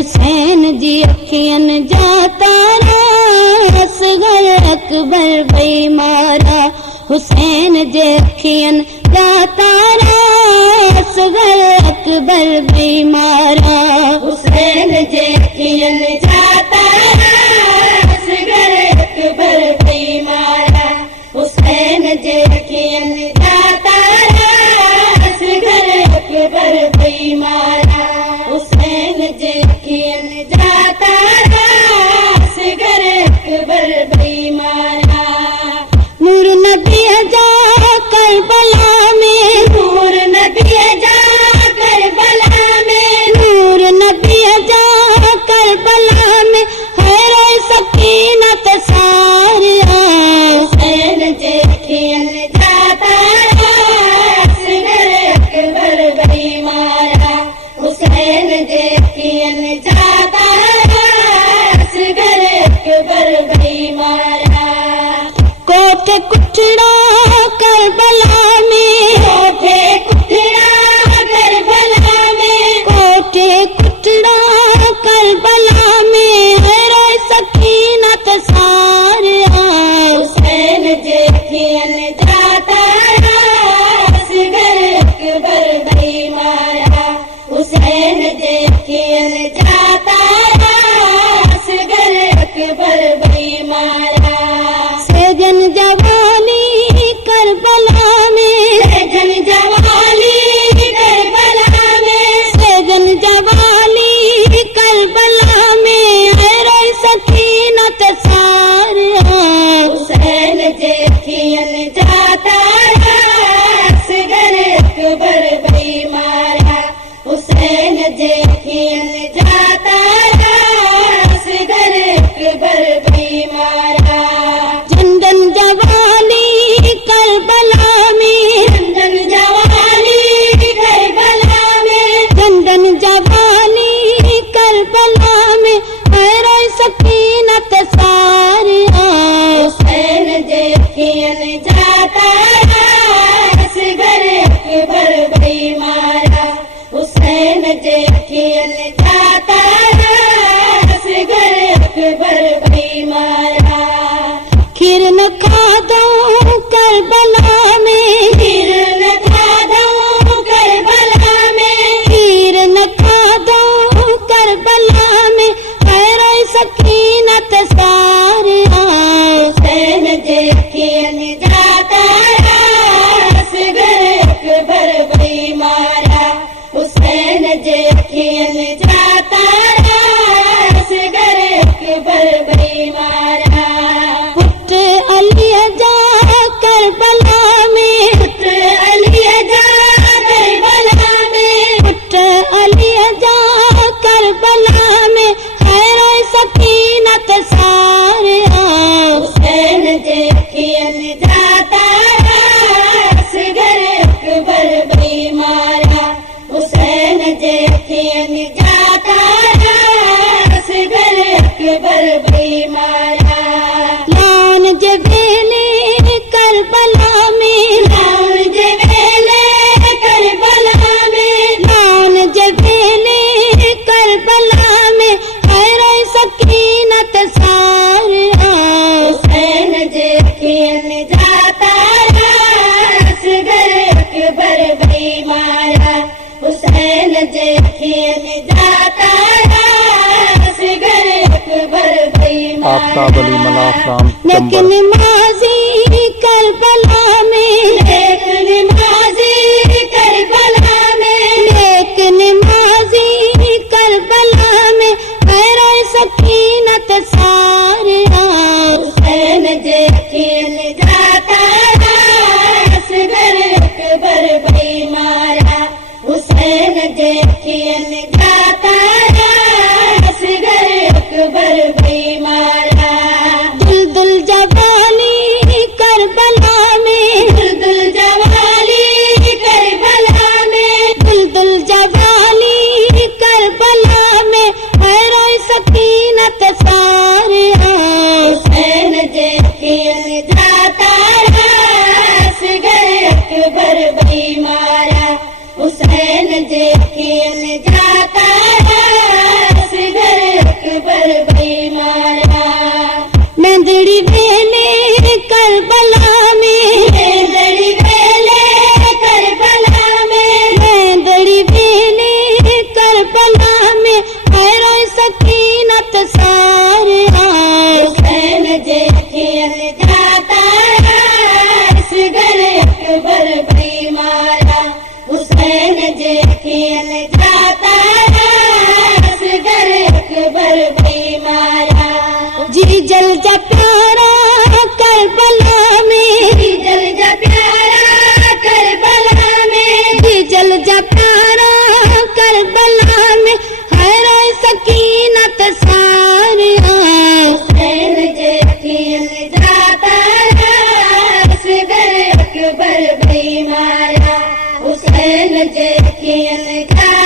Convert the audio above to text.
हुसैन जी अखियन जाता असगर अकबर भई मारा। हुसैन जे अखियन जाता असगर अकबर भई मारा। हुसैन जे अखियन जाता असगर अकबर भई मारा। हुसैन जे अखियन जाता असगर अकबर भई मारा। हुसैन जे अखियन जाता असगर अकबर भई मारा। नूर नबी जा करबला में, नूर नबी जा करबला में, नूर नबी जा करबला में है रोई सकीनत सारिया। हुसैन जे अखियन जाता असगर अकबर भई मारा। हुसैन जे अखियन जाता असगर अकबर भई मारा। कोठे कुठड़ा करबला में, कोठे कुठड़ा करबला में, कोठे कुठड़ा करबला में है रोई सकीनत सारिया। हुसैन जे अखियन जाता असगर अकबर भई मारा। हुसैन जे अखियन जाता असगर अकबर भई मारा। सेजन जवानी करबला में, सेजन जवानी करबला में, सेजन जवानी करबला में है रोई सकीनत सारिया। हुसैन जे अखियन जाता असगर अकबर भई मारा। हुसैन जे अखियन जाता असगर अकबर भई मारा। चंदन जवानी करबला में, चंदन जवानी करबला में, चंदन जवानी करबला में है रोई सकीनत सारिया। हुसैन जे अखियन जाता असगर अकबर भई मारा। हुसैन जे अखियन जाता असगर अकबर भई मारा। खीर न खादो करबला में, खीर न खादो करबला में, खीर न खादो करबला में है रोई सकीनत सारिया। हुसैन जे अखियन जाता असगर अकबर भई मारा। हुसैन जे अखियन जाता असगर अकबर भई मारा। पुत्र अली जा करबला में, पुत्र अली जा करबला में, पुत्र अली जा करबला में है रोई सकीनत सारिया। हुसैन जे अखियन जाता असगर अकबर भई मारा। हुसैन जे अखियन जाता असगर अकबर भई मारा। लान जे वेले करबला में, लान जे वेले करबला में, लान जे वेले करबला में है रोई सकीनत सारिया। हुसैन जे अखियन जाता असगर अकबर भई मारा। हुसैन जे अखियन जाता असगर अकबर भई मारा। आफ्ताब अली मलाफ राम लेकिन माजी करबला में, लेकिन माजी करबला में, लेकिन माजी करबला में है रोई सकीनत सारिया। हुसैन जे अखियन जाता असगर अकबर भई मारा। हुसैन जे अखियन जाता असगर अकबर भई मारा। दुलदुल जवानी करबला में, दुलदुल जवानी करबला में, दुलदुल जवानी करबला में है रोई सकीनत सारिया। हुसैन जे अखियन जाता असगर अकबर भई मारा। हुसैन जे अखियन जाता हुसैन जे खेल जाता असगर अकबर भी मारा जी जल जा प्यारा करबला में जी जल जा प्यारा करबला में जी जल जा प्यारा करबला में हर सकीनत सारिया हुसैन जे खेल जाता असगर अकबर भी मारा हुसैन जे खेल जाता